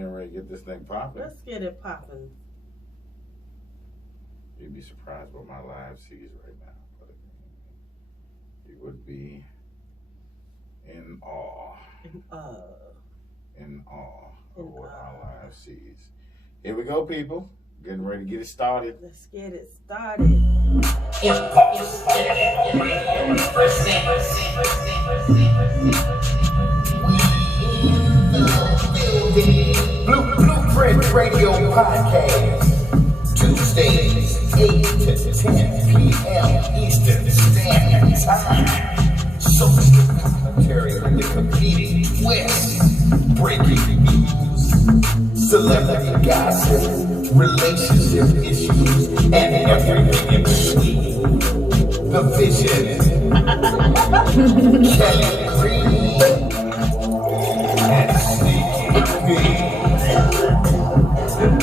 getting ready to get this thing popping. Let's get it popping. You'd be surprised what my live sees right now. But you would be in awe. In awe of what our live sees. Here we go, people. Getting ready to get it started. Let's get it started. Blueprint Radio Podcast. Tuesdays, 8 to 10 p.m. Eastern Standard Time. Social commentary with the comedic twist. Breaking news, celebrity gossip, relationship issues, and everything in between. The Vision, Keli Green, and Sneaky Pete.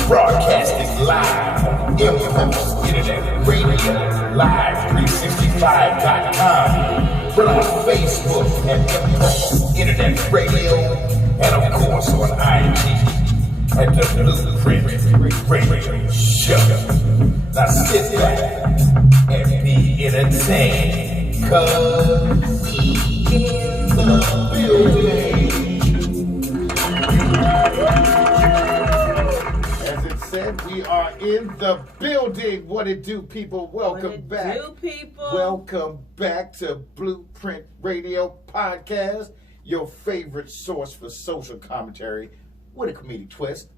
Broadcasting live on Impulse Internet Radio, live365.com, but on Facebook at Impulse Internet Radio, and of course on IG at the Blueprint Radio Show. Now sit back and be entertained, cause we in the building. We are in the building. What it do, people? Welcome back. What it do, people? Welcome back to Blueprint Radio Podcast, your favorite source for social commentary with a comedic twist.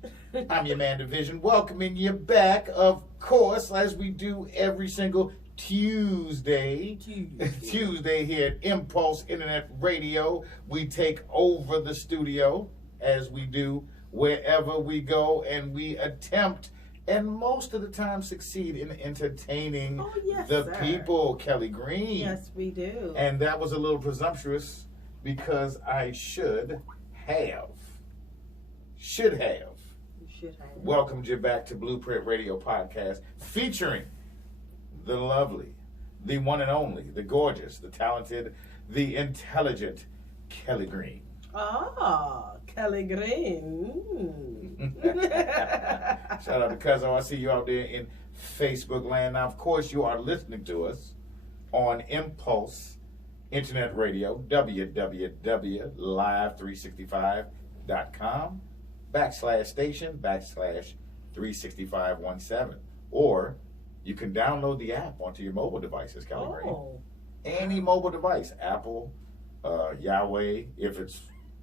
I'm your man, Davizion, welcoming you back, of course, as we do every single Tuesday here at Impulse Internet Radio. We take over the studio as we do wherever we go, and we attempt, and most of the time succeed in entertaining the people. Keli Green. Yes, we do. And that was a little presumptuous because I should have welcomed you back to Blueprint Radio Podcast, featuring the lovely, the one and only, the gorgeous, the talented, the intelligent Keli Green. Ah, Keli Green. Shout out to Cuzzo. I see you out there in Facebook land. Now, of course, you are listening to us on Impulse Internet Radio, www.live365.com /station/36517. Or you can download the app onto your mobile devices, Keli Green. Any mobile device, Apple, Yahweh,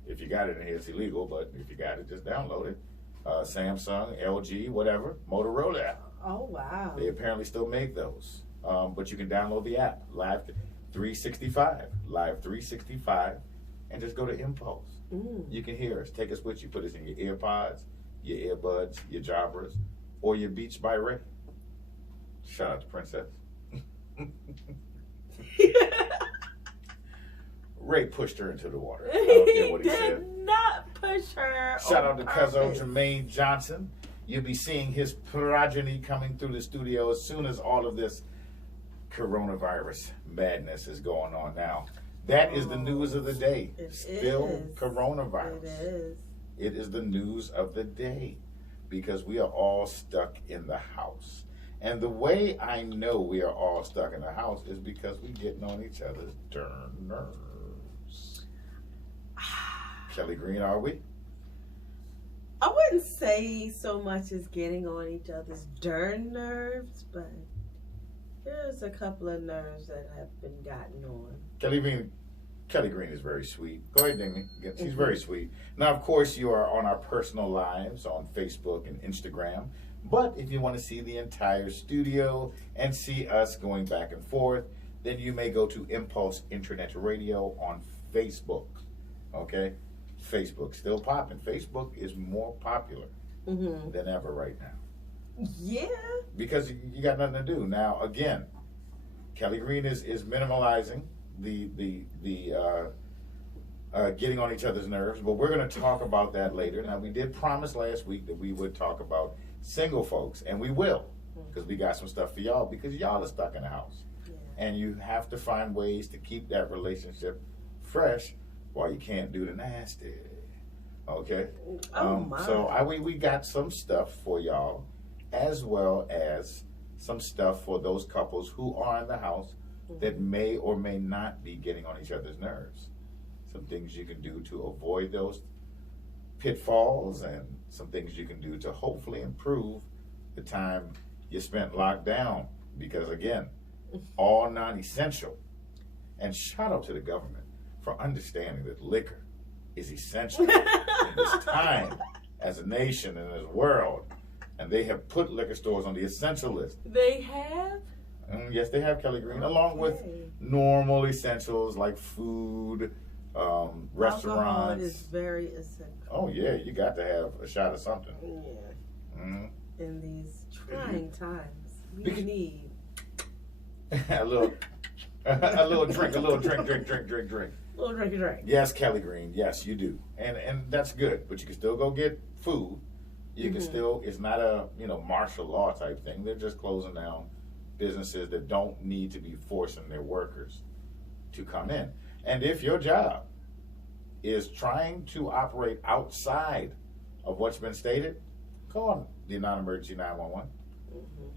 if you got it in here, it's illegal, but if you got it, just download it. Samsung, LG, whatever, Motorola. Oh, wow. They apparently still make those. But you can download the app, Live 365, and just go to Impulse. You can hear us. Take us with you. Put us in your earpods, your earbuds, your jobbers, or your Beats by Ray. Shout out to Princess. Ray pushed her into the water. I don't care what he said. Did not push her. Shout out to Cuzzo Jermaine Johnson. You'll be seeing his progeny coming through the studio as soon as all of this coronavirus madness is going on now. That is the news of the day. Still coronavirus. It is. It is the news of the day because we are all stuck in the house. And the way I know we are all stuck in the house is because we're getting on each other's darn nerves. Keli Green, are we? I wouldn't say so much as getting on each other's darn nerves, but there's a couple of nerves that have been gotten on. Keli Green is very sweet. Go ahead, Ding. She's very sweet. Now, of course, you are on our personal lives on Facebook and Instagram. But if you want to see the entire studio and see us going back and forth, then you may go to Impulse Internet Radio on Facebook. Okay? Facebook still popping. Facebook is more popular than ever right now. Yeah. Because you got nothing to do. Now, again, Keli Green is minimalizing the getting on each other's nerves, but we're going to talk about that later. Now, we did promise last week that we would talk about single folks, and we will, because we got some stuff for y'all, because y'all are stuck in the house. Yeah. And you have to find ways to keep that relationship fresh while you can't do the nasty. Okay. Oh my. So we got some stuff for y'all, as well as some stuff for those couples who are in the house that may or may not be getting on each other's nerves. Some things you can do to avoid those pitfalls, and some things you can do to hopefully improve the time you spent locked down. Because again, all non-essential. And shout out to the government for understanding that liquor is essential in this time as a nation and as a world. And they have put liquor stores on the essential list. They have? Yes, they have, Kelly Green, along with normal essentials like food, restaurants. Alcohol is very essential. Oh, yeah, you got to have a shot of something. Yeah. Mm-hmm. In these trying times, we need a little drink. A little drink. little drink. Yes, Kelly Green. Yes, you do, and that's good. But you can still go get food. You can still. It's not a martial law type thing. They're just closing down businesses that don't need to be forcing their workers to come in. And if your job is trying to operate outside of what's been stated, call the non-emergency 911.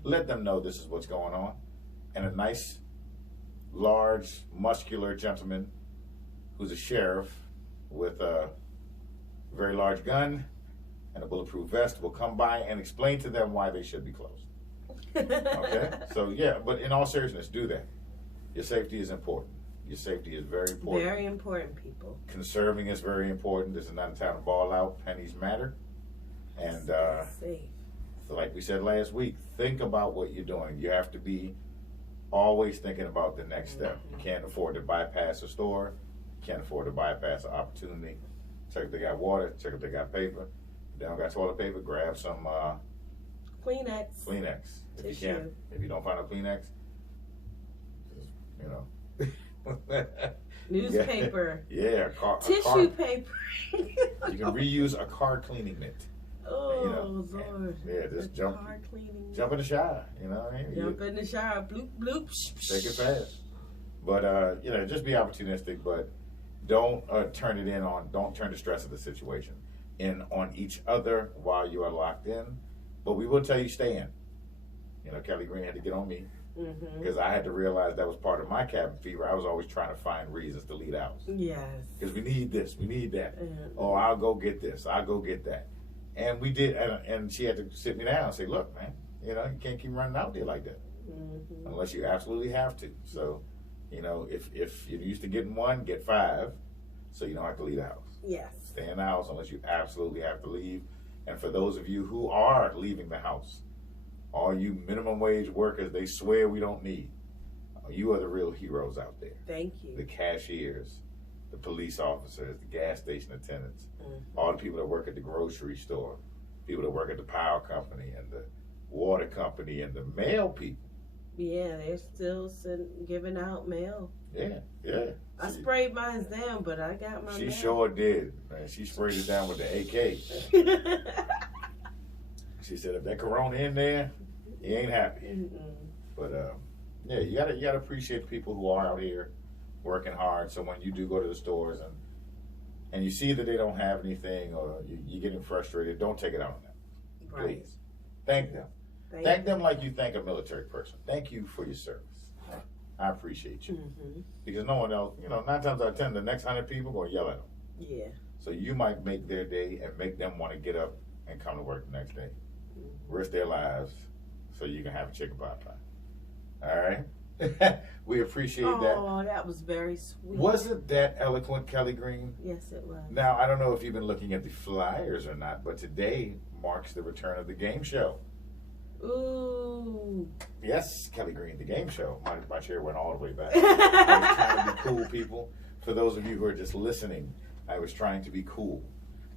Let them know this is what's going on. And a nice, large, muscular gentleman who's a sheriff with a very large gun and a bulletproof vest will come by and explain to them why they should be closed. Okay? So, yeah, but in all seriousness, do that. Your safety is important. Your safety is very important. Very important, people. Conserving is very important. This is not a time to ball out. Pennies matter. And safe. So like we said last week, think about what you're doing. You have to be always thinking about the next step. You can't afford to bypass a store. You can't afford to bypass an opportunity. Check if they got water. Check if they got paper. If they don't got toilet paper, grab some Kleenex. If Tissue. you can. If you don't find a Kleenex, just, Newspaper. Yeah. Tissue paper. You can reuse a car cleaning mitt. Oh, Lord. Yeah, just jump in the shower. You know what I mean? Jump in the shower. Bloop, bloop. Take it fast. But, just be opportunistic, but don't turn the stress of the situation in on each other while you are locked in. But we will tell you, stay in. Kelly Green had to get on me because I had to realize that was part of my cabin fever. I was always trying to find reasons to leave the house. Yes. Because we need this, we need that. Oh, I'll go get this, I'll go get that. And we did, and she had to sit me down and say, look, man, you can't keep running out there like that unless you absolutely have to. So, if you're used to getting one, get 5 so you don't have to leave the house. Yes. Stay in the house unless you absolutely have to leave. And for those of you who are leaving the house, all you minimum wage workers they swear we don't need, you are the real heroes out there. Thank you. The cashiers, the police officers, the gas station attendants, all the people that work at the grocery store, people that work at the power company and the water company and the mail people. Yeah, they're still giving out mail. Yeah. I sprayed mine down, but I got my mail. She sure did, man. She sprayed it down with the AK. She said, if that corona in there, he ain't happy. But, you gotta appreciate the people who are out here working hard. So when you do go to the stores and you see that they don't have anything or you're getting frustrated, don't take it out on them. Right. Please. Thank them. Thank them like you thank a military person. Thank you for your service. I appreciate you. Because no one else, 9 times out of 10, the next 100 people are going to yell at them. Yeah. So you might make their day and make them want to get up and come to work the next day. Risk their lives so you can have a chicken pot pie. All right? We appreciate that. Oh, that was very sweet. Wasn't that eloquent, Kelly Green? Yes, it was. Now, I don't know if you've been looking at the flyers or not, but today marks the return of the game show. Ooh. Yes, Kelly Green, the game show. My chair went all the way back. I was trying to be cool, people. For those of you who are just listening, I was trying to be cool.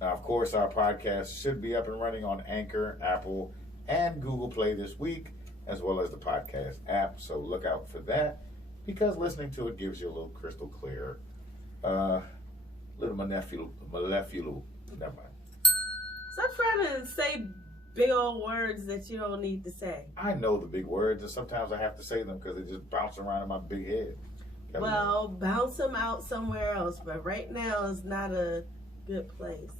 Now, of course, our podcast should be up and running on Anchor, Apple, and Google Play this week, as well as the podcast app. So look out for that, because listening to it gives you a little crystal clear, little malefical. Never mind. Stop trying to say big old words that you don't need to say. I know the big words, and sometimes I have to say them because they just bounce around in my big head. Well, bounce them out somewhere else, but right now is not a good place.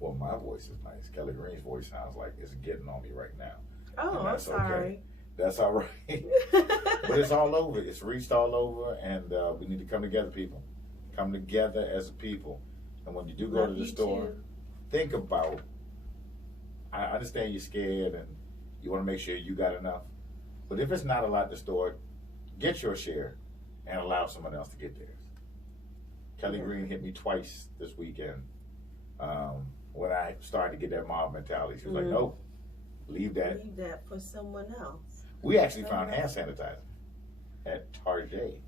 Well, my voice is nice. Kelly Green's voice sounds like it's getting on me right now. Oh, And I'm that's sorry. okay. That's all right. But it's all over. It's reached all over, and we need to come together, people. Come together as a people. And when you do go Love to the you store, too. think about, I understand you're scared and you want to make sure you got enough. But if it's not a lot at the store, get your share and allow someone else to get theirs. Kelly Green hit me twice this weekend when I started to get that mob mentality. She was like, nope, leave that. Leave that for someone else. We actually found hand sanitizer at Target.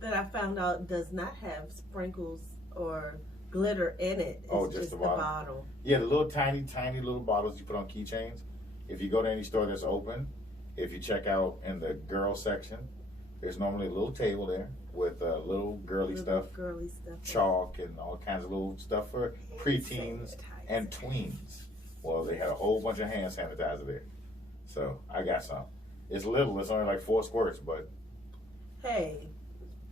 That I found out does not have sprinkles or glitter in it. It's just the the bottle. bottle. Yeah, the little tiny little bottles you put on keychains. If you go to any store that's open, if you check out in the girl section, there's normally a little table there with little girly stuff, chalk and all kinds of little stuff for preteens and tweens. Well, they had a whole bunch of hand sanitizer there. So I got some. It's little, it's only like 4 squirts, but hey,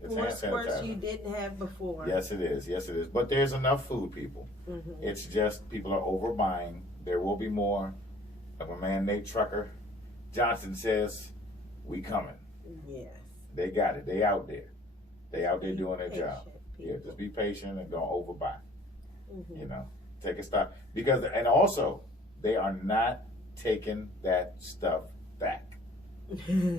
it's 4 hand squirts sanitizer. you didn't have before. Yes, it is. Yes, it is. But there's enough food, people. It's just people are overbuying. There will be more. Like my man Nate Trucker Johnson says, we coming. Yes. They got it. They out there. They out there doing their job. People. Yeah, just be patient and don't overbuy. You know, take a stop. Because, and also, they are not taking that stuff back.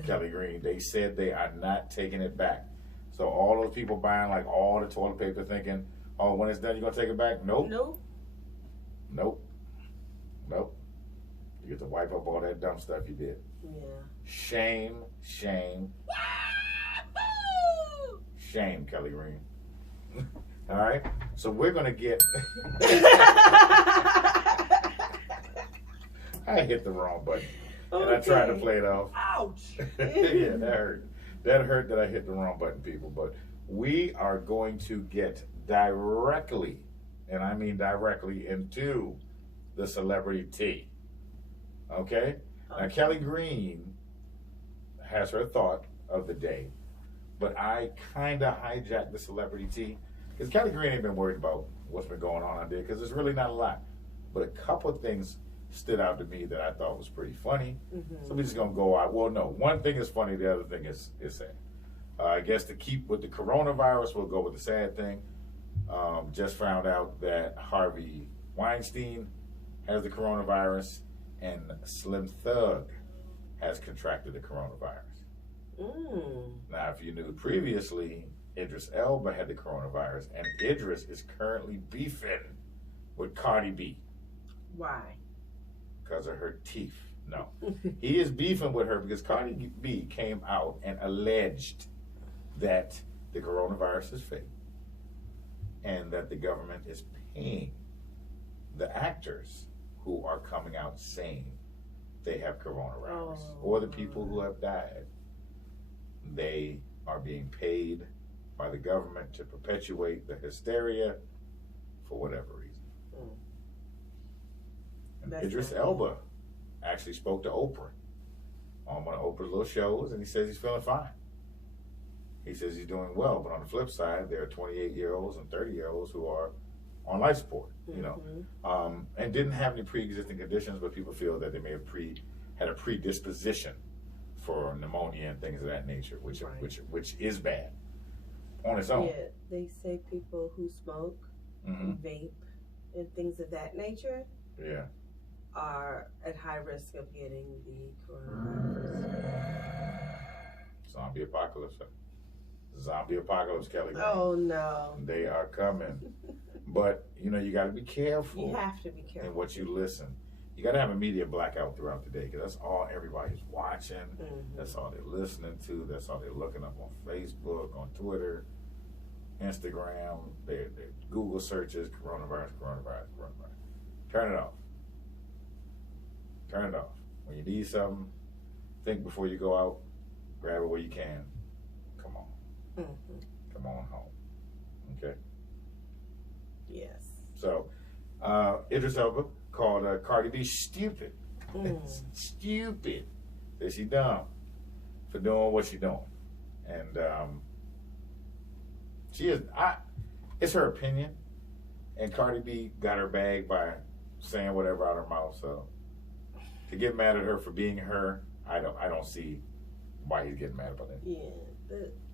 Kelly Green, they said they are not taking it back. So all those people buying like all the toilet paper thinking, oh, when it's done, you're going to take it back? Nope. Nope. Nope. Nope. You get to wipe up all that dumb stuff you did. Yeah. Shame, shame. Shame, Kelly Green. All right? So we're going to get... I hit the wrong button. And I tried to play it off. Ouch. Yeah, that hurt. That hurt that I hit the wrong button, people. But we are going to get directly, and I mean directly, into the celebrity tea. Okay? Now, Kelly Green has her thought of the day, but I kind of hijacked the celebrity tea because Kelly Green ain't been worried about what's been going on out there because it's really not a lot. But a couple of things stood out to me that I thought was pretty funny. So we're just going to go out. Well, no, one thing is funny, the other thing is sad. I guess to keep with the coronavirus, we'll go with the sad thing. Just found out that Harvey Weinstein has the coronavirus and Slim Thug has contracted the coronavirus. Now, if you knew previously, Idris Elba had the coronavirus, and Idris is currently beefing with Cardi B. Why? Because of her teeth. No. He is beefing with her because Cardi B came out and alleged that the coronavirus is fake and that the government is paying the actors who are coming out saying they have coronavirus or the people who have died. They are being paid by the government to perpetuate the hysteria for whatever reason. And Idris Elba actually spoke to Oprah on one of Oprah's little shows, and he says he's feeling fine. He says he's doing well, but on the flip side, there are 28-year-olds and 30-year-olds who are on life support, you know, and didn't have any pre-existing conditions, but people feel that they may have had a predisposition for pneumonia and things of that nature, which is bad on its own. Yeah, they say people who smoke, vape, and things of that nature, are at high risk of getting the coronavirus. Zombie apocalypse. Zombie apocalypse, Kelly. Oh no. They are coming. But, you know, you got to be careful. You have to be careful. In what you listen. You got to have a media blackout throughout the day because that's all everybody's watching. That's all they're listening to. That's all they're looking up on Facebook, on Twitter, Instagram, their Google searches, coronavirus. Turn it off. Turn it off. When you need something, think before you go out. Grab it where you can. Come on. Come on home. Okay? Yes. So, Idris Elba called Cardi B stupid. Stupid. That she dumb for doing what she doing. And she is, it's her opinion. And Cardi B got her bag by saying whatever out of her mouth. So to get mad at her for being her, I don't see why he's getting mad about it. Yeah,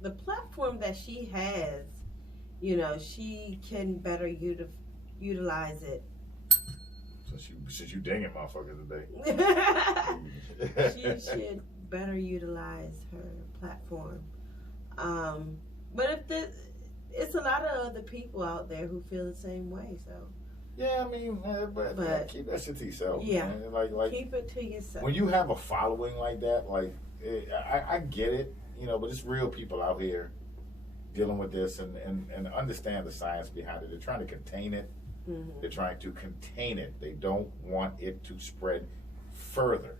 the platform that she has, she can better utilize it. So you dinging motherfuckers today. She should better utilize her platform. But it's a lot of other people out there who feel the same way. So yeah, I mean, but keep that shit to yourself. Yeah, man. Like keep it to yourself. When you have a following like that, I get it, but it's real people out here dealing with this and understand the science behind it. They're trying to contain it. Mm-hmm. They're trying to contain it. They don't want it to spread further.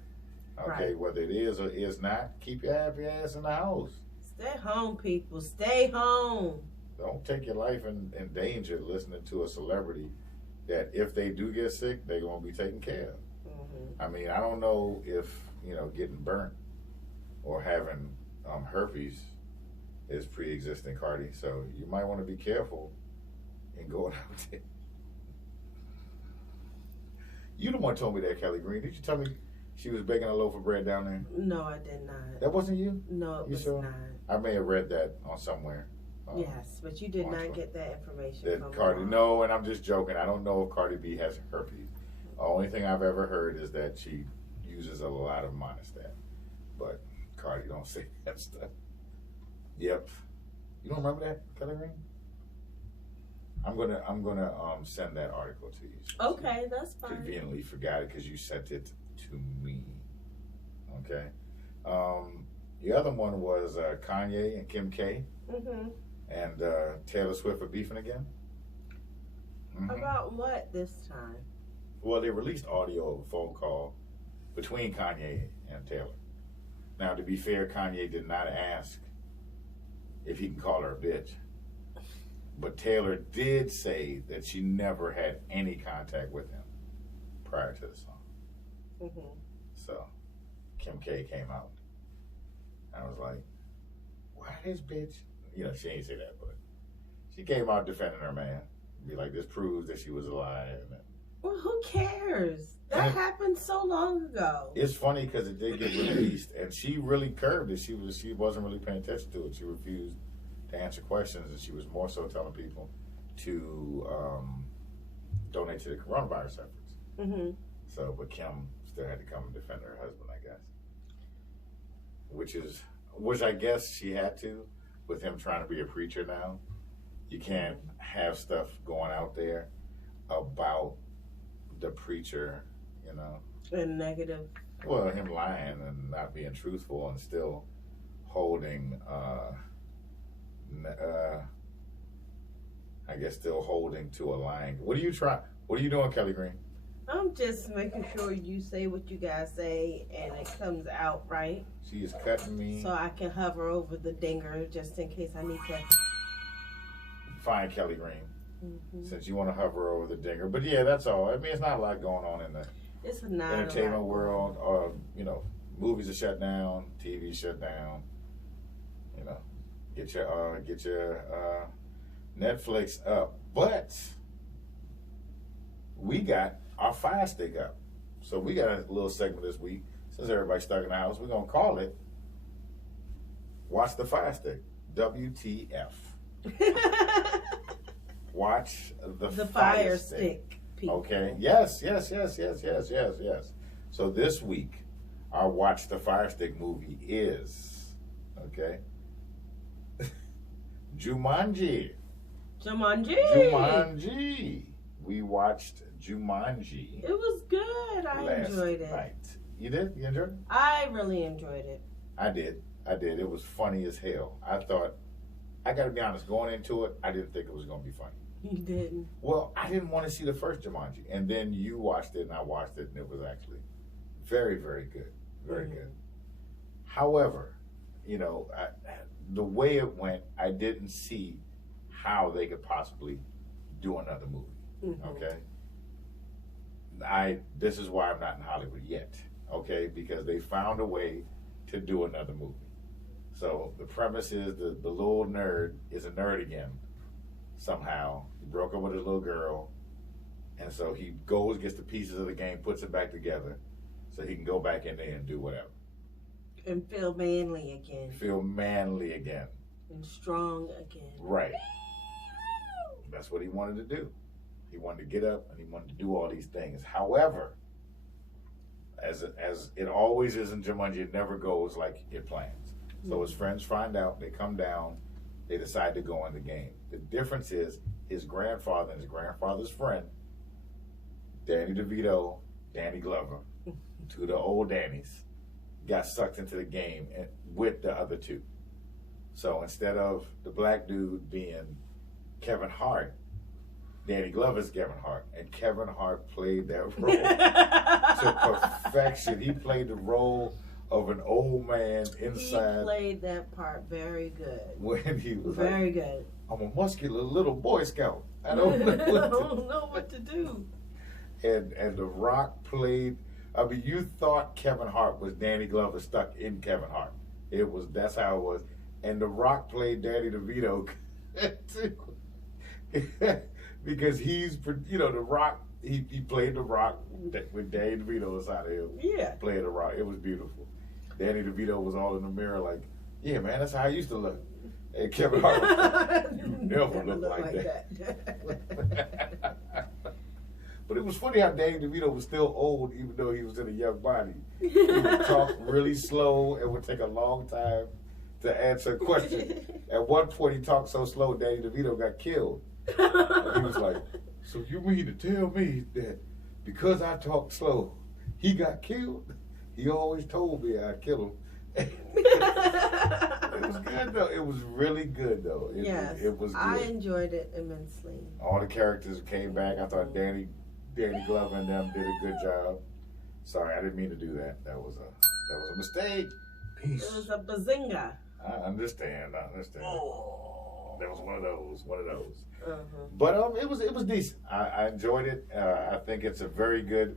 Okay, Right. Whether it is or is not, keep your happy ass in the house. Stay home, people. Stay home. Don't take your life in danger listening to a celebrity that if they do get sick, they're going to be taken care of. Mm-hmm. I mean, I don't know if, getting burnt or having herpes is pre-existing, Cardi. So you might want to be careful in going out there. You the one told me that, Kelly Green. Did you tell me she was baking a loaf of bread down there? No, I did not. That wasn't you? No, it You was sure? not. I may have read that on somewhere. Yes, but you did not get that information That from Cardi, her. no, and I'm just joking. I don't know if Cardi B has herpes. The only thing I've ever heard is that she uses a lot of Monistat. But Cardi don't say that stuff. Yep. You don't remember that, Kelly Green? I'm gonna send that article to you. Okay, that's fine. Conveniently forgot it because you sent it to me. Okay. The other one was Kanye and Kim K. Mm-hmm. And Taylor Swift are beefing again. Mm-hmm. About what this time? Well, they released audio of a phone call between Kanye and Taylor. Now, to be fair, Kanye did not ask if he can call her a bitch. But Taylor did say that she never had any contact with him prior to the song. Mm-hmm. So, Kim K came out. I was like, why this bitch? She ain't say that, but she came out defending her man. Be like, this proves that she was alive. Well, who cares? That happened so long ago. It's funny because it did get released, and she really curved it. She wasn't really paying attention to it. She refused to answer questions, and she was more so telling people to donate to the coronavirus efforts. Mm-hmm. So, but Kim still had to come and defend her husband, I guess. Which I guess she had to, with him trying to be a preacher now. You can't have stuff going out there about the preacher, And negative. Well, him lying and not being truthful and still holding, I guess still holding to a line. What are you doing, Kelly Green? I'm just making sure you say what you guys say and it comes out right. She is cutting me. So I can hover over the dinger just in case I need to. Fine, Kelly Green. Mm-hmm. Since you want to hover over the dinger. But yeah, that's all. I mean, it's not a lot going on in the entertainment world. Movies are shut down, TV shut down. Get your Netflix up. But we got our Fire Stick up. So we got a little segment this week. Since everybody's stuck in the house, we're going to call it Watch the Fire Stick. WTF. Watch the Fire Stick. People. Okay. Yes. So this week, our Watch the Fire Stick movie is, Jumanji. We watched Jumanji. It was good. I enjoyed it. Night. You did? You enjoyed it? I really enjoyed it. I did. It was funny as hell. I thought, I got to be honest, going into it, I didn't think it was going to be funny. You didn't? Well, I didn't want to see the first Jumanji. And then you watched it and I watched it and it was actually very, very good. Very good. However, the way it went, I didn't see how they could possibly do another movie. Mm-hmm. Okay? This is why I'm not in Hollywood yet. Okay? Because they found a way to do another movie. So the premise is the little nerd is a nerd again. Somehow. He broke up with his little girl. And so he goes, gets the pieces of the game, puts it back together, so he can go back in there and do whatever. And feel manly again. Feel manly again. And strong again. Right. That's what he wanted to do. He wanted to get up and he wanted to do all these things. However, as it always is in Jumanji, it never goes like it plans. So his friends find out, they come down, they decide to go in the game. The difference is his grandfather and his grandfather's friend, Danny DeVito, Danny Glover, two of the old Dannys, got sucked into the game with the other two. So instead of the black dude being Kevin Hart, Danny Glover's Kevin Hart, and Kevin Hart played that role to perfection. He played the role of an old man inside. He played that part very good. When he was very like, good. I'm a muscular little Boy Scout. I don't know what to do. And The Rock played. I mean, you thought Kevin Hart was Danny Glover stuck in Kevin Hart. That's how it was. And The Rock played Danny DeVito too. Because he's, The Rock, he played The Rock with Danny DeVito inside of him. Yeah. Playing The Rock. It was beautiful. Danny DeVito was all in the mirror like, yeah, man, that's how I used to look. And Kevin Hart, you never look like that. But it was funny how Danny DeVito was still old even though he was in a young body. He would talk really slow and would take a long time to answer a question. At one point, he talked so slow, Danny DeVito got killed. And he was like, so you mean to tell me that because I talked slow, he got killed? He always told me I'd kill him. It was good, though. It was really good, though. It was good. I enjoyed it immensely. All the characters came back. I thought Danny Glover and them did a good job. Sorry, I didn't mean to do that. That was a mistake. Peace. It was a bazinga. I understand. Oh. That was one of those. Uh-huh. But it was decent. I enjoyed it. I think it's a very good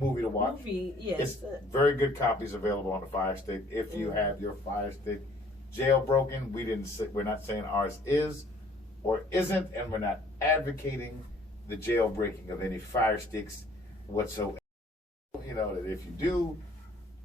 movie to watch. Yes. It's very good copies available on the Fire Stick. If you have your Fire Stick jailbroken, we're not saying ours is or isn't, and we're not advocating the jailbreaking of any Fire Sticks whatsoever. That if you do,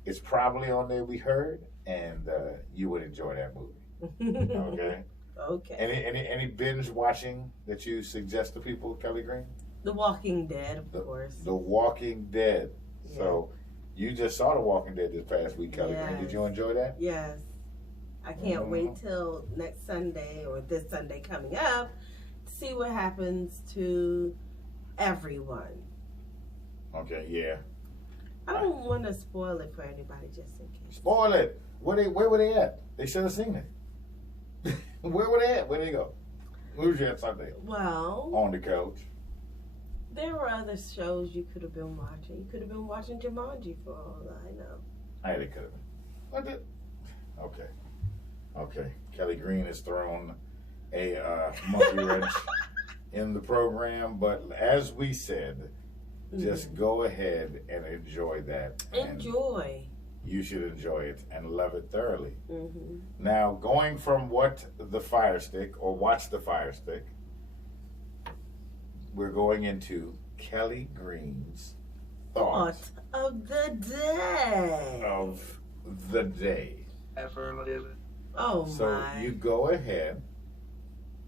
it's probably on there, we heard, and you would enjoy that movie. Okay? Okay. Any binge watching that you suggest to people, Kelly Green? The Walking Dead, of course. The Walking Dead. Yeah. So you just saw The Walking Dead this past week, Kelly Green. Yes. Did you enjoy that? Yes. I can't wait till next Sunday or this Sunday coming up to see what happens to everyone. Okay, yeah. I don't want to spoil it for anybody just in case. Spoil it. Where were they at? They should have seen it. Where were they at? Where'd they go? Where was you at Sunday? Well, On the couch. there were other shows you could have been watching. You could have been watching Jumanji for all I know. They could have been. What did? Okay. Kelly Green has thrown a monkey wrench in the program, but as we said, just go ahead and enjoy that. Enjoy. You should enjoy it and love it thoroughly. Mm-hmm. Now, going from watch the Fire Stick, we're going into Kelly Green's thoughts of the day. Affirmative. Oh, so my. you go ahead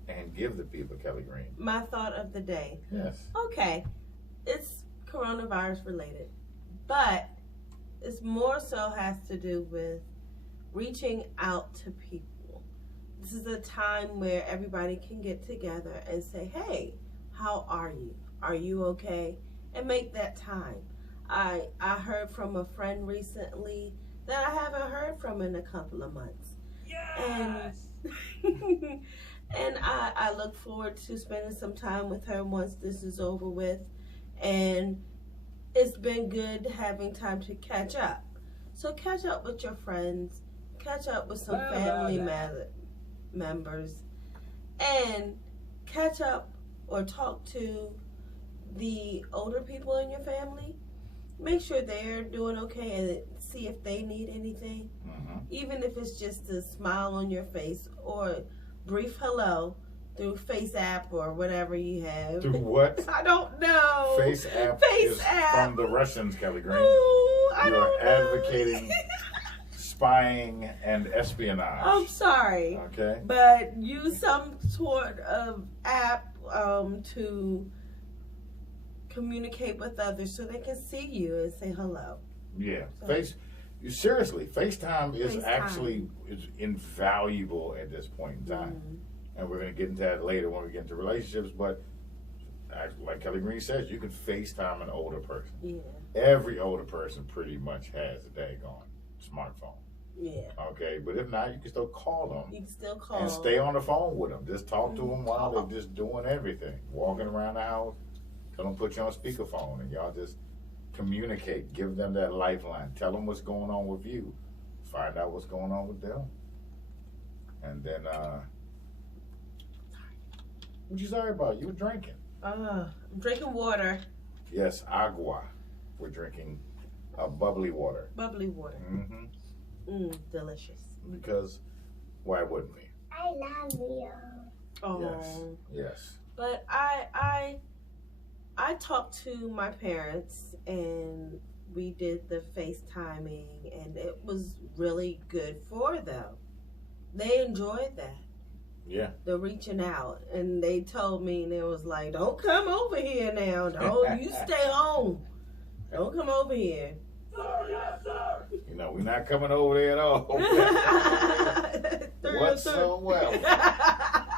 and give the people Kelly Green. My thought of the day. Yes. Okay. It's coronavirus related, but it's more so has to do with reaching out to people. This is a time where everybody can get together and say, hey, how are you? Are you okay? And make that time. I heard from a friend recently that I haven't heard from in a couple of months. Yes! And I look forward to spending some time with her once this is over with. And it's been good having time to catch up. So catch up with your friends, catch up with some family members, and catch up or talk to the older people in your family. Make sure they're doing okay and see if they need anything. Even if it's just a smile on your face or brief hello through Face app or whatever you have. Through what? I don't know. Face app Face is app. from the Russians, Kelly Green. Ooh, I You don't are know. advocating spying and espionage. I'm sorry. Okay. But use some sort of app to communicate with others so they can see you and say hello. Yeah. So- Seriously, FaceTime is FaceTime. actually invaluable at this point in time. And we're going to get into that later when we get into relationships. But like Kelly Green says, you can FaceTime an older person. Yeah. Every older person pretty much has a daggone smartphone. Yeah. Okay, but if not, you can still call them You can still call. and stay on the phone with them. Just talk to them while Call. they're just doing everything, walking around the house. Tell them put you on speakerphone, and y'all just communicate. Give them that lifeline. Tell them what's going on with you. Find out what's going on with them. And then, what you sorry about? You were drinking. I'm drinking water, Yes, agua. We're drinking bubbly water. bubbly water. Mm-hmm. Delicious. Because why wouldn't we? I love you. Oh. Yes. But I talked to my parents and we did the FaceTiming and it was really good for them. They enjoyed that. Yeah. The reaching out, and they told me, and it was like, don't come over here now. Don't you stay home. Don't come over here. You know, we're not coming over there at all. Whatsoever.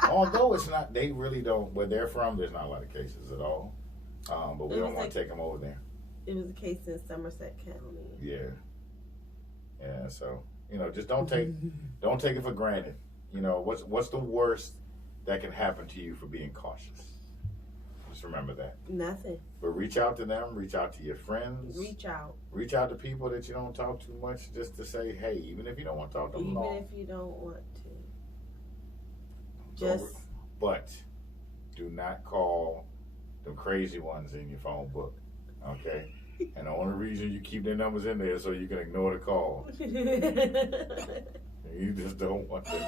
Although it's not, they really don't, where they're from, there's not a lot of cases at all. But we It don't was want to take them over there. It was a case in Somerset County. Yeah. Yeah, so, you know, just don't take it for granted. You know, what's the worst that can happen to you for being cautious? Just remember that. Nothing. But reach out to them, reach out to your friends. Reach out. Reach out to people that you don't talk too much just to say, hey, even if you don't want to talk to them Even long. if you don't want to. So, Just but do not call the crazy ones in your phone book, okay? And the only reason you keep their numbers in there is so you can ignore the call. You just don't want them.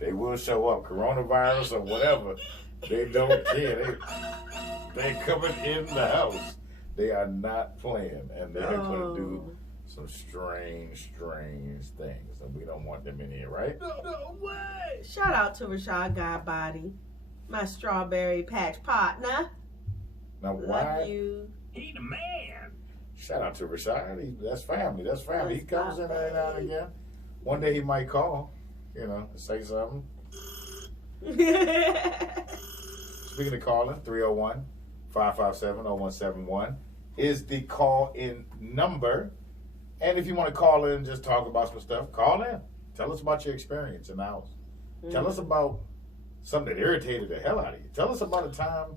They will show up, coronavirus or whatever. They don't care. They're coming in the house. They are not playing, and they're going to do some strange things, and we don't want them in here, right? No way. Shout out to Rashad Godbody, my strawberry patch partner. Now, Love why? you. He the man. Shout out to Rashad. That's family. That's family. He That's comes in every now and again. One day he might call, you know, say something. Speaking of calling, 301-557-0171 is the call-in number. And if you want to call in and just talk about some stuff, call in. Tell us about your experience in the house. Tell us about something that irritated the hell out of you. Tell us about a time.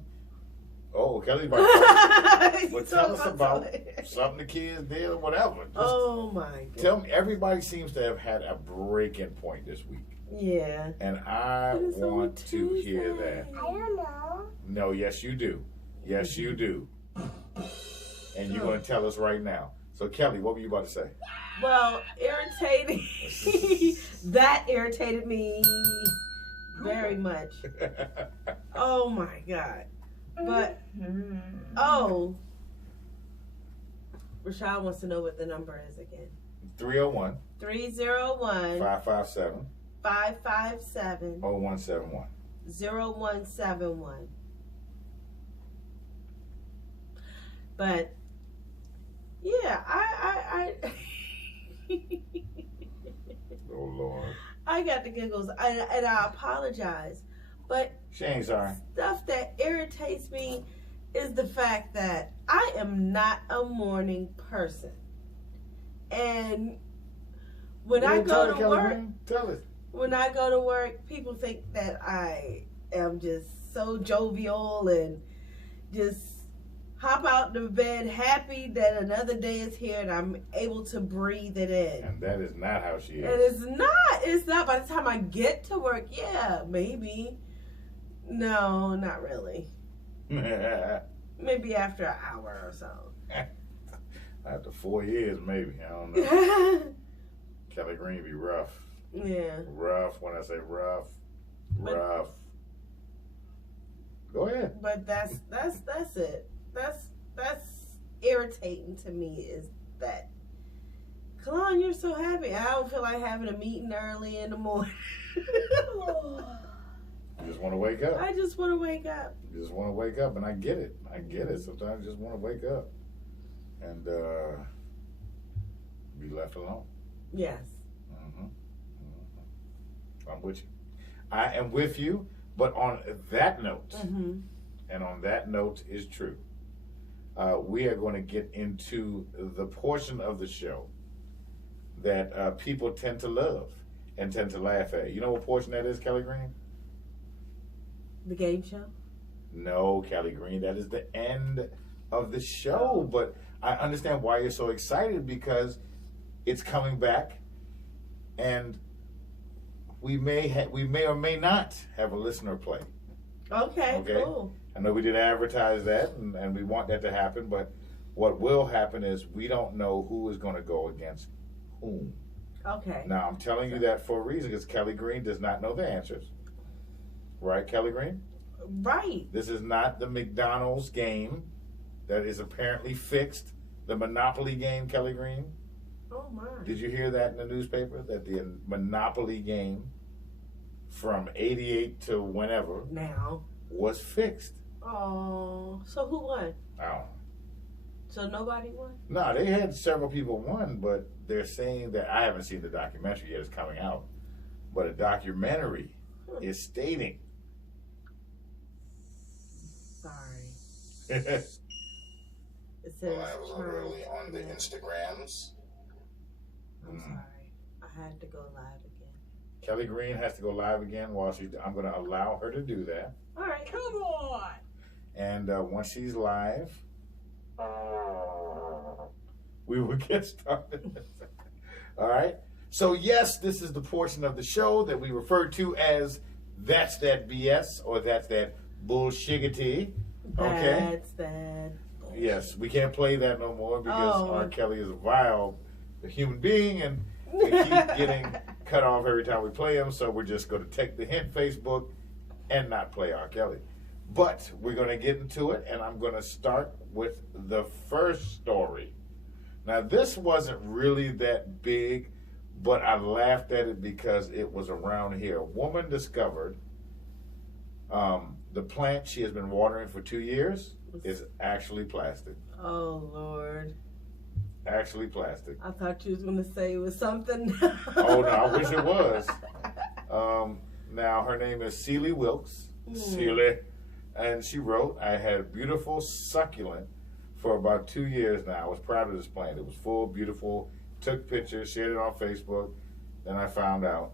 Oh, Kelly's about to But tell us about something the kids did or whatever. Just Oh my god. tell me, everybody seems to have had a breaking point this week. Yeah. And I But it's want only to hear Tuesday. that. I don't know. No, yes, you do. Yes, you do. And you're going to tell us right now. So, Kelly, what were you about to say? Well, irritating. That irritated me very much. Oh my god. But Rashad wants to know what the number is again. 301 301 557 557 0171. 0171. But yeah, I Oh, Lord. I got the giggles, and I apologize. But She ain't sorry. stuff that irritates me is the fact that I am not a morning person, and when I go to work, Tell us. when I go to work, people think that I am just so jovial and just hop out the bed happy that another day is here and I'm able to breathe it in. And that is not how she And is. it's not. By the time I get to work, yeah, maybe. No, not really. Maybe after an hour or so. After 4 years, maybe. I don't know. Kelly Green be rough. Yeah. Rough. When I say rough, Rough. Go ahead. But that's it. That's irritating to me. Is that, Kalon, you're so happy. I don't feel like having a meeting early in the morning. You just want to wake up. I just want to wake up. You just want to wake up, and I get it. I get it. Sometimes you just want to wake up and be left alone. Yes. I'm with you. I am with you, but on that note, and on that note is true, we are going to get into the portion of the show that people tend to love and tend to laugh at. You know what portion that is, Kelly Green? The game show? No, Kelly Green, that is the end of the show. But I understand why you're so excited, because it's coming back, and we may or may not have a listener play. Okay, cool. I know we did advertise that, and we want that to happen, but what will happen is we don't know who is going to go against whom. Okay. Now, I'm telling you that for a reason, because Kelly Green does not know the answers. Right, Kelly Green? Right. This is not the McDonald's game that is apparently fixed. The Monopoly game, Kelly Green. Oh, my. Did you hear that in the newspaper? That the Monopoly game from 88 to whenever now was fixed. Oh, so who won? I don't know. So nobody won? No, they had several people won, but they're saying that, I haven't seen the documentary yet, it's coming out, but a documentary is stating. Sorry. It says I was early on the Instagrams. I'm sorry. I had to go live again. Kelly Green has to go live again while I'm going to allow her to do that. All right. Come on. And once she's live, we will get started. All right? So, yes, this is the portion of the show that we refer to as That's That BS, or That's That Bullshiggity. Okay? That's that. Yes, we can't play that no more because R. Kelly is a vile human being, and we keep getting cut off every time we play him, so we're just going to take the hint, Facebook, and not play R. Kelly. But we're going to get into it, and I'm going to start with the first story. Now, this wasn't really that big, but I laughed at it because it was around here. A woman discovered the plant she has been watering for 2 years is actually plastic. Oh, Lord. Actually plastic. I thought you was going to say it was something. Oh, no, I wish it was. Now, her name is Celie Wilkes. Celie. And she wrote, I had a beautiful succulent for about 2 years now. I was proud of this plant. It was full, beautiful, took pictures, shared it on Facebook. Then I found out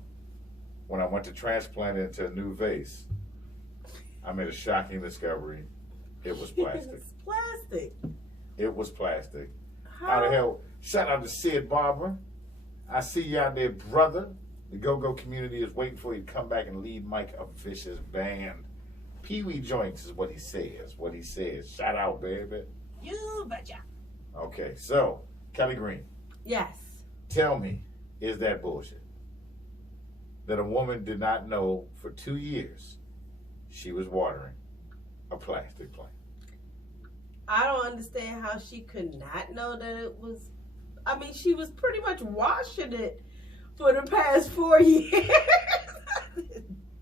when I went to transplant it into a new vase, I made a shocking discovery. It was plastic. It's plastic. It was plastic. How the hell? Shout out to Sid Barber. I see you out there, brother. The go-go community is waiting for you to come back and lead Mike a Vicious band. Pee-wee joints is what he says. What he says. Shout out, baby. You betcha. Okay, so, Kelly Green. Yes. Tell me, is that bullshit? That a woman did not know for 2 years she was watering a plastic plant. I don't understand how she could not know that it was. I mean, she was pretty much washing it for the past 4 years.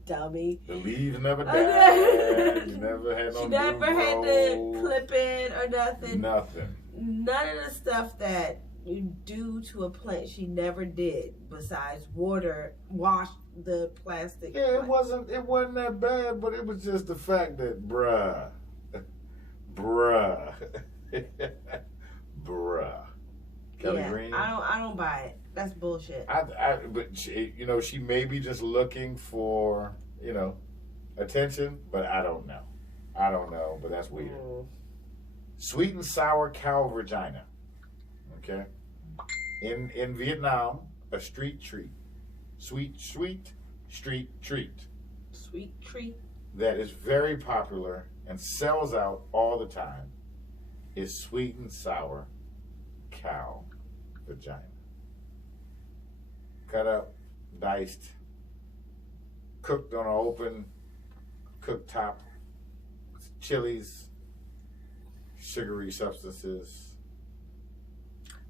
Dummy. The leaves never died. You never had no She never had to clip it or nothing. Nothing. None of the stuff that you do to a plant she never did besides wash the plastic. Yeah, it wasn't that bad, but it was just the fact that bruh. Kelly Green. I don't buy it. That's bullshit. But she may be just looking for, attention, but I don't know. But that's weird. Sweet and sour cow vagina. Okay. In Vietnam, a street treat. Sweet street treat. Sweet treat. That is very popular and sells out all the time is sweet and sour cow vagina. Cut up, diced, cooked on an open cooktop, chilies, sugary substances.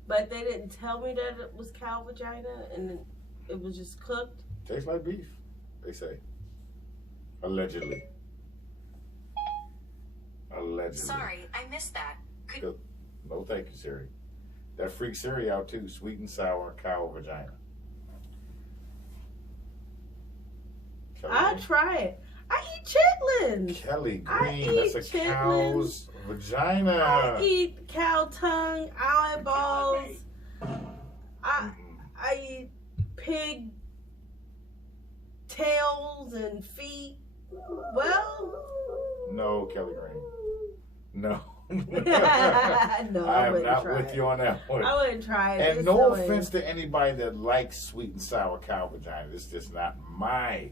But they didn't tell me that it was cow vagina and it was just cooked. Tastes like beef, they say. Allegedly. Sorry, I missed that. Good. No, thank you, Siri. That freaks Siri out too. Sweet and sour cow vagina. I'll try it. I eat chitlins. Kelly Green, I that's eat a cow's vagina. I eat cow tongue, eyeballs. I eat pig tails and feet. Well, No, Kelly Green. No. no, I am wouldn't not try with it. you on that one. I wouldn't try it. And It's no annoying. offense to anybody that likes sweet and sour cow vagina. It's just not my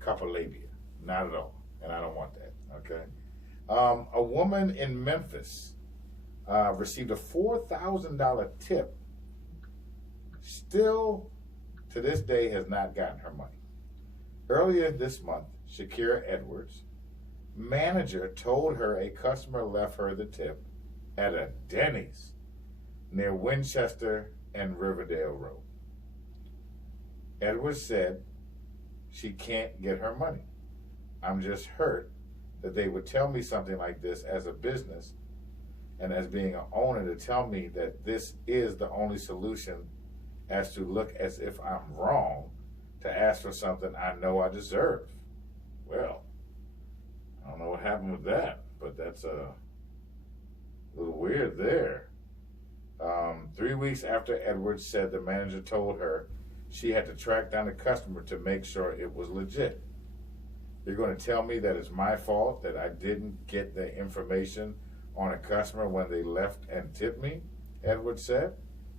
cup of labia. Not at all. And I don't want that. Okay. A woman in Memphis received a $4,000 tip. Still, to this day, has not gotten her money. Earlier this month, Shakira Edwards' manager told her a customer left her the tip at a Denny's near Winchester and Riverdale Road. Edwards said she can't get her money. I'm just hurt that they would tell me something like this as a business and as being an owner to tell me that this is the only solution as to look as if I'm wrong to ask for something I know I deserve. Well, I don't know what happened with that, but that's a little weird there. 3 weeks after Edwards said the manager told her she had to track down the customer to make sure it was legit. You're going to tell me that it's my fault that I didn't get the information on a customer when they left and tipped me? Edwards said.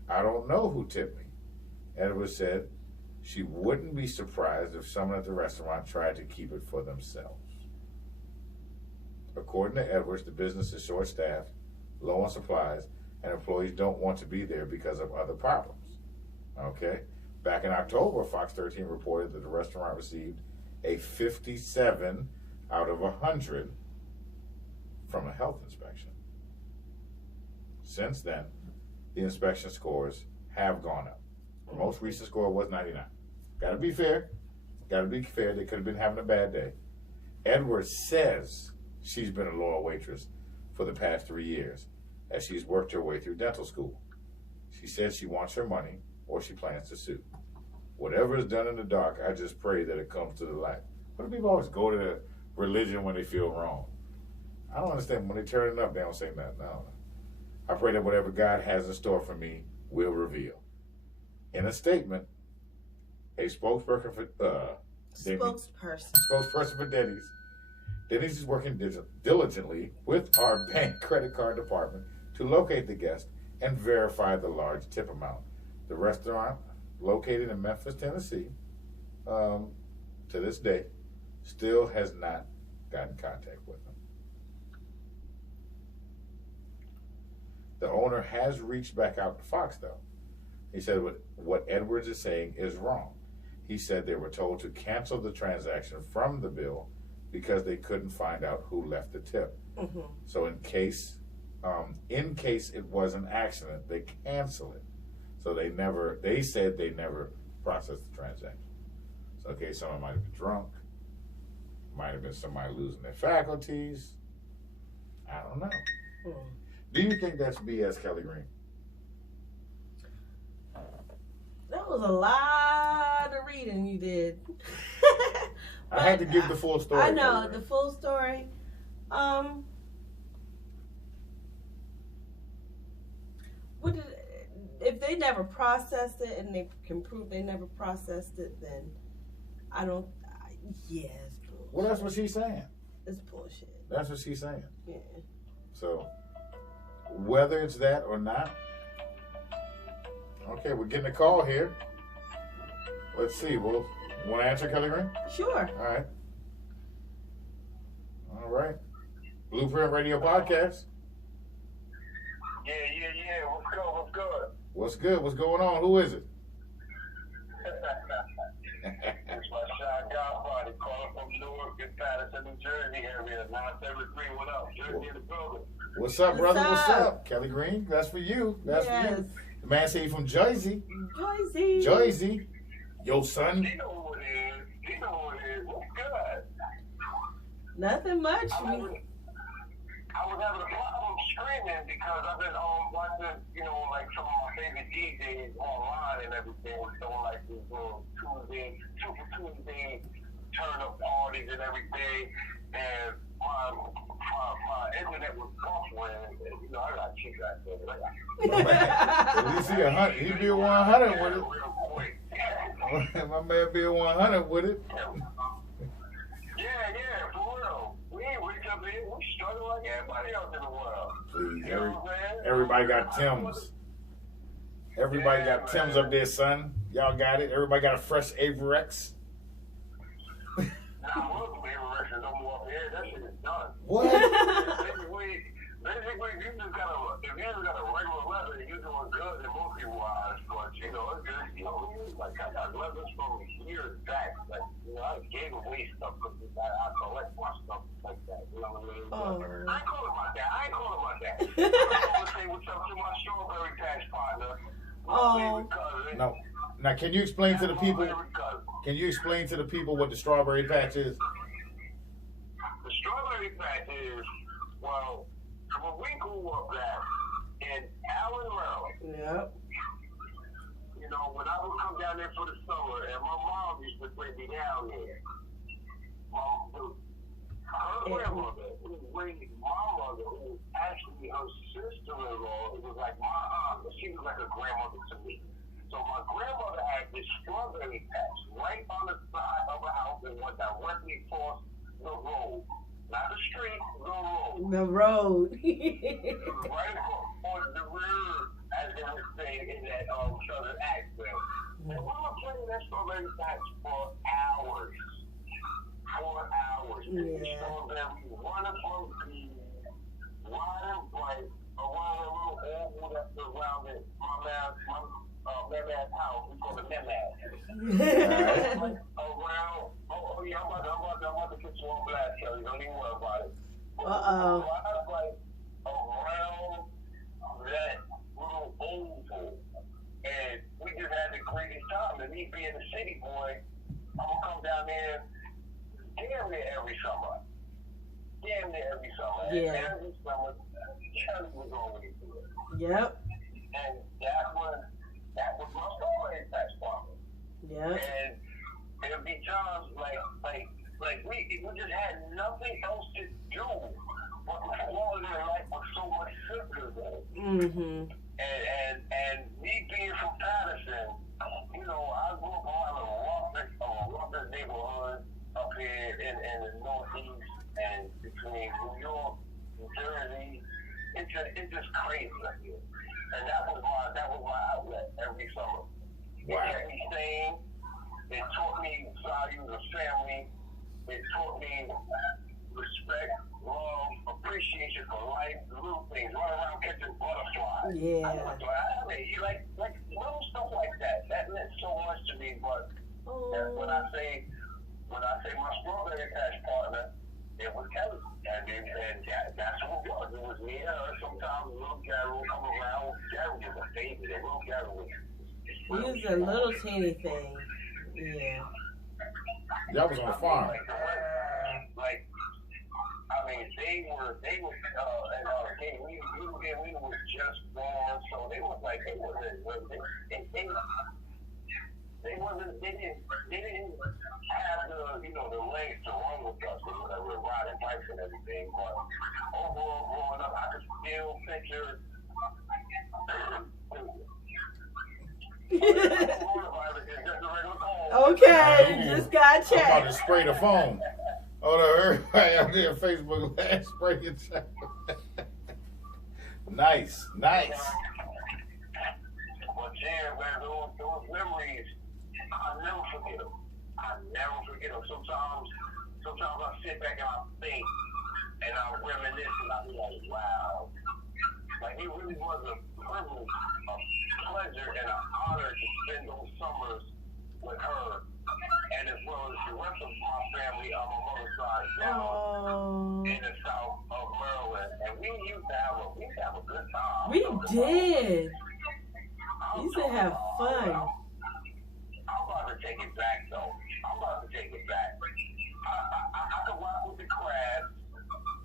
I don't know who tipped me. Edwards said she wouldn't be surprised if someone at the restaurant tried to keep it for themselves. According to Edwards, the business is short-staffed, low on supplies, and employees don't want to be there because of other problems. Okay? Back in October, Fox 13 reported that the restaurant received a 57 out of 100 from a health inspection. Since then, the inspection scores have gone up. The most recent score was 99. Gotta be fair. Gotta be fair. They could have been having a bad day. Edwards says she's been a loyal waitress for the past 3 years as she's worked her way through dental school. She says she wants her money or she plans to sue. Whatever is done in the dark, I just pray that it comes to the light. Why do people always go to religion when they feel wrong? I don't understand. When they turn it up, they don't say nothing. I don't know. I pray that whatever God has in store for me will reveal. In a statement, a spokesperson for Denny's is working diligently with our bank credit card department to locate the guest and verify the large tip amount. The restaurant, located in Memphis, Tennessee, to this day, still has not gotten in contact with them. The owner has reached back out to Fox, though. He said what Edwards is saying is wrong. He said they were told to cancel the transaction from the bill because they couldn't find out who left the tip. Mm-hmm. So in case it was an accident, they cancel it. So they said they never processed the transaction. So okay, someone might have been drunk, might have been somebody losing their faculties. I don't know. Mm. Do you think that's BS, Kelly Green? That was a lot of reading you did. I had to give the full story. I know, the full story. If they never processed it and they can prove they never processed it, then it's bullshit. Well, that's what she's saying. It's bullshit. That's what she's saying. Yeah. So, whether it's that or not, okay, we're getting a call here. Let's see. Well, want to answer, Kelly Green? Sure. All right. All right. Blueprint Radio Podcast. Yeah. What's good? What's good? What's going on? Who is it? It's my shy godfather. Newark and Patterson, New Jersey area. 973, what up? Jersey in the building. What's up, brother? What's What's up? up? Kelly Green, that's for you. That's for Yes. you. The man say he from Jersey. Jersey. Jersey. Yo, son. You know who it is. You know who it is. What's good? Nothing much. I was having a problem streaming because I've been watching, like some of my favorite DJs online and everything. So like these little Super Tuesday turn up parties and everything. And my internet was buffering. And, I got cheap out there. At least he 100. He be 100 with it. Real quick. My man be 100 with it. Yeah, for real. We come in, we struggle like everybody else in the world. Please, You know what I'm saying? everybody got Timbs. Everybody got Timbs up there, son. Y'all got it. Everybody got a fresh Averex. Nah, we'll be erections no more up here. That shit is done. What? Basically, if you just got a regular leather, you're doing good in most people eyes, but it's good. Like I got leathers from years back. Like, I gave away stuff because I collect my stuff like that. You know what I mean? Oh. I ain't calling about that. I want to say what's up to my strawberry patch partner. My favorite cousin. No. Now, can you explain to the My people? favorite cousin. Can you explain to the people what the strawberry patch is? The strawberry patch is, well, when we grew up back in Allen, Maryland, Yep. when I would come down there for the summer, and my mom used to bring me down there. Her grandmother, who raised my mother, who was actually her sister-in-law, it was like my aunt, but she was like a grandmother to me. So my grandmother had this strawberry patch right on the side of her house and went directly across the road. Not the street, the road. The road. Right across the road, as they would say in that southern accent. And we were playing that strawberry patch for hours. 4 hours. Yeah. Strawberry running from the wide and bright around a little oval that's surrounded my man's house. We call it Memad. Around, I'm about to put you on blast, Kelly. Don't even worry about it. Uh-oh. Around that little oval. And we just had the greatest time. And me being a city boy, I'm going to come down there damn near every summer. Yeah. And every summer, Kelly was always do it. Yep. And that was my strawberry patch problem. Yep. And there'd be times like we just had nothing else to do, but the quality of life was so much simpler then. Mm-hmm. And me being from Patterson, I grew up around a roughest neighborhood up here in the Northeast and between New York, New Jersey. It's just crazy up here. And that was my outlet every summer. It kept me sane. It taught me values of family. It taught me respect, love, appreciation for life, the little things, run around catching butterflies. Yeah. I mean, like little stuff like that. That meant so much to me. But when I say my strawberry patch partner, it was Kelly. And that's who it was. It was me and her. Sometimes little Gary would come around. Gary was just a baby. That little Gary was. He was a little teeny thing. Yeah. Y'all was on the farm. They were, and we was just born, so they was like, they didn't have the legs to run with us, we're riding bikes and everything, but overall growing up, I could still picture coronavirus is just a regular cold. Okay, just got I'm about to checked. spray the phone. Hold on, everybody out there on Facebook, let's spray your check. Nice. But yeah, man, those memories, I'll never forget them. Sometimes I sit back and I think, and I reminisce, and I be like, wow. Like, it really was a privilege, a pleasure, and an honor to spend those summers with her and as well as the rest of my family on my mother's side down in the south of Maryland. And we used to have a good time. We did. We used to have fun. I'm about to take it back, though. I'm about to take it back. I can rock with the crabs.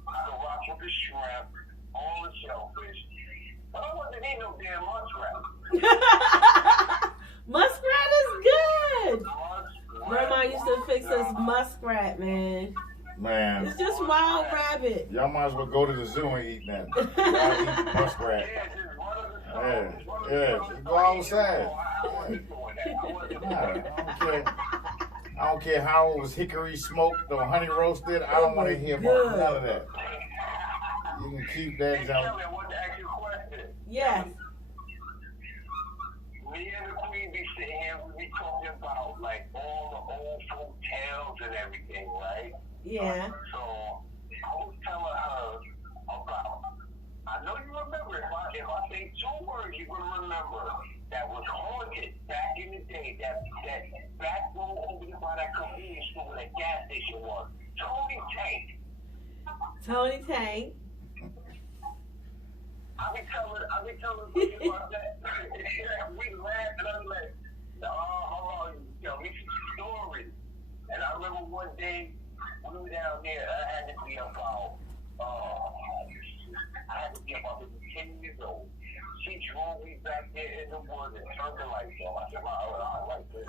I can rock with the shrimp, all the shellfish. But I wasn't eating no damn muskrat. Muskrat is good. Grandma used to fix us muskrat, man. Man. It's just wild rabbit. Y'all might as well go to the zoo and eat that. Y'all eat muskrat. Yeah, just go outside. I don't care how it was hickory smoked or honey roasted. I don't want to hear about none of that. You can keep that junk. Yes. Me and the queen be sitting here, we be talking about like all the old folk tales and everything, right? Yeah. So I was telling her about, I know you remember, if I say two words, you're going to remember, that was haunted back in the day, that back road over there by that convenience store where that gas station was. Tony Tank. Tony Tank. I be telling people about that. We laugh and I'm like, hold on, tell me some stories. And I remember one day we were down there. I had to be about 10 years old. She drove me back there in the woods and turned the lights on. I said, I like this.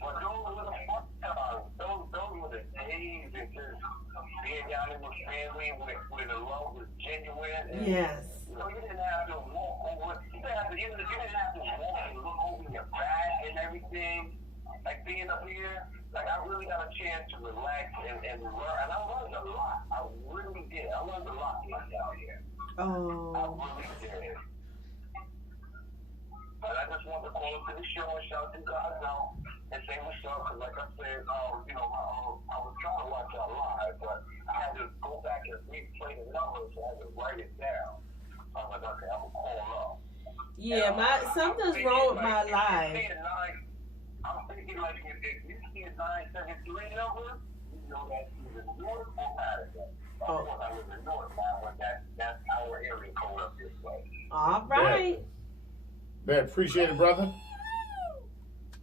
But those were the fun times. Those were the days that just being down in the family where the love was genuine. And, yes. You know, you didn't have to walk over. You didn't have to walk and look over your back and everything. Like being up here, like I really got a chance to relax and learn. And I learned a lot. I really did. I learned a lot down here. Oh. I really did. But I just wanted to call up to the show and shout you guys out and say what's up. Because like I said, you know, I was trying to watch y'all live, but I had to go back and replay the numbers, so I had to write it down. I was like, okay, I'm going to call up. Yeah, something's wrong with my life. I'm thinking like if you see a 973 number, you know that's either North or Madison. Of course, I live in North now, but that's our area code up this way. All right. Man, appreciate it, brother.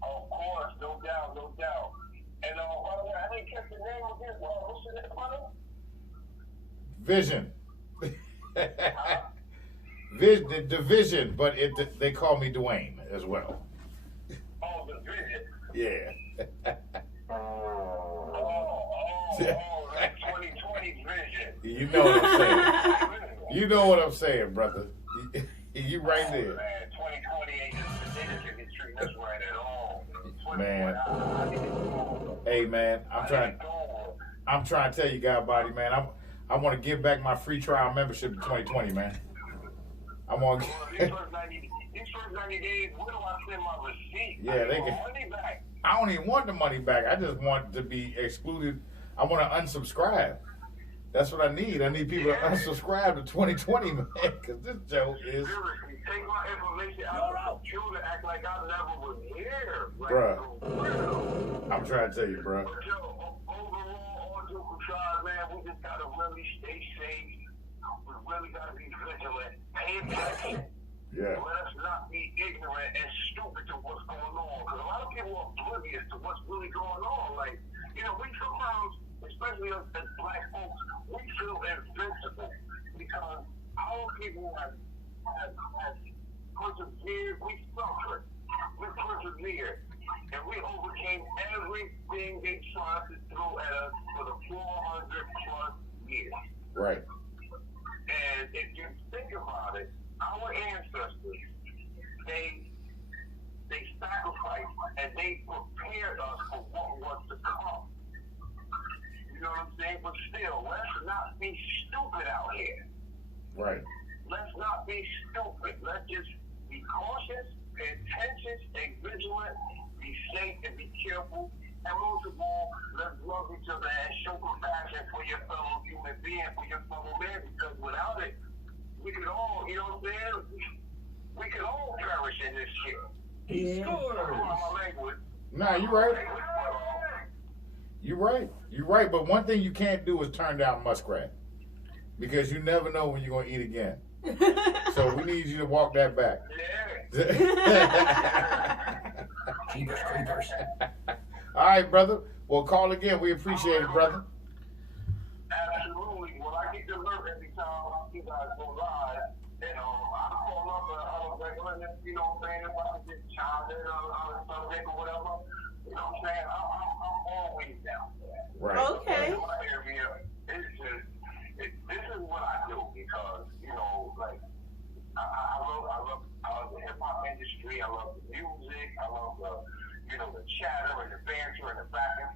Of course, no doubt. And by the way, I didn't catch the name of this. What's your name, brother? Vision. The Division, but they call me Dwayne as well. Oh, the Vision. Yeah. That's 2020 Vision. You know what I'm saying. You know what I'm saying, brother. You right there. Man, 2020 ain't just the treating us right at all. Man. Hey, man, I'm trying to tell you, God Body, man, I want to give back my free trial membership in 2020, man. I want to. These first 90 days, where do I send my receipt? Yeah, they can. Money back. I don't even want the money back. I just want to be excluded. I want to unsubscribe. That's what I need. I need people to unsubscribe to 2020, man, because this joke is. Seriously, take my information out of the computer, act like I never was here. Like, bruh, I'm trying to tell you, bruh. But yo, overall, all joke aside, man, we just gotta really stay safe. We really gotta be vigilant. Pay attention. Yeah. Let us not be ignorant and stupid to what's going on. Because a lot of people are oblivious to what's really going on. Like, you know, we sometimes, especially us as black folks, we feel invincible because our people have persevered, we suffered, we persevered, and we overcame everything they tried to throw at us for the 400 plus years. Right. And if you think about it, our ancestors, they sacrificed and they prepared us for what was to come. You know what I'm saying? But still, let's not be stupid out here. Right. Let's not be stupid. Let's just be cautious, pay attention, stay vigilant, be safe and be careful. And most of all, let's love each other and show compassion for your fellow human being, for your fellow man, because without it, we could all, you know what I'm saying? we can all perish in this shit. Yeah. Nah, you're right. You're right. You're right. But one thing you can't do is turn down muskrat. Because you never know when you're going to eat again. So we need you to walk that back. Keepers, creepers. All right, brother. Well, call again. We appreciate it, brother. Absolutely. Well, I get the alert every time you guys go live. And I call up regular, you know what I'm saying? If I can get chimed in on a subject or whatever, you know what I'm saying? I'm always down for that. Right. Okay. In my area, it's just, this is what I do because, you know, like, I love the hip hop industry. I love the music. I love the, you know, the chatter and the banter and the back and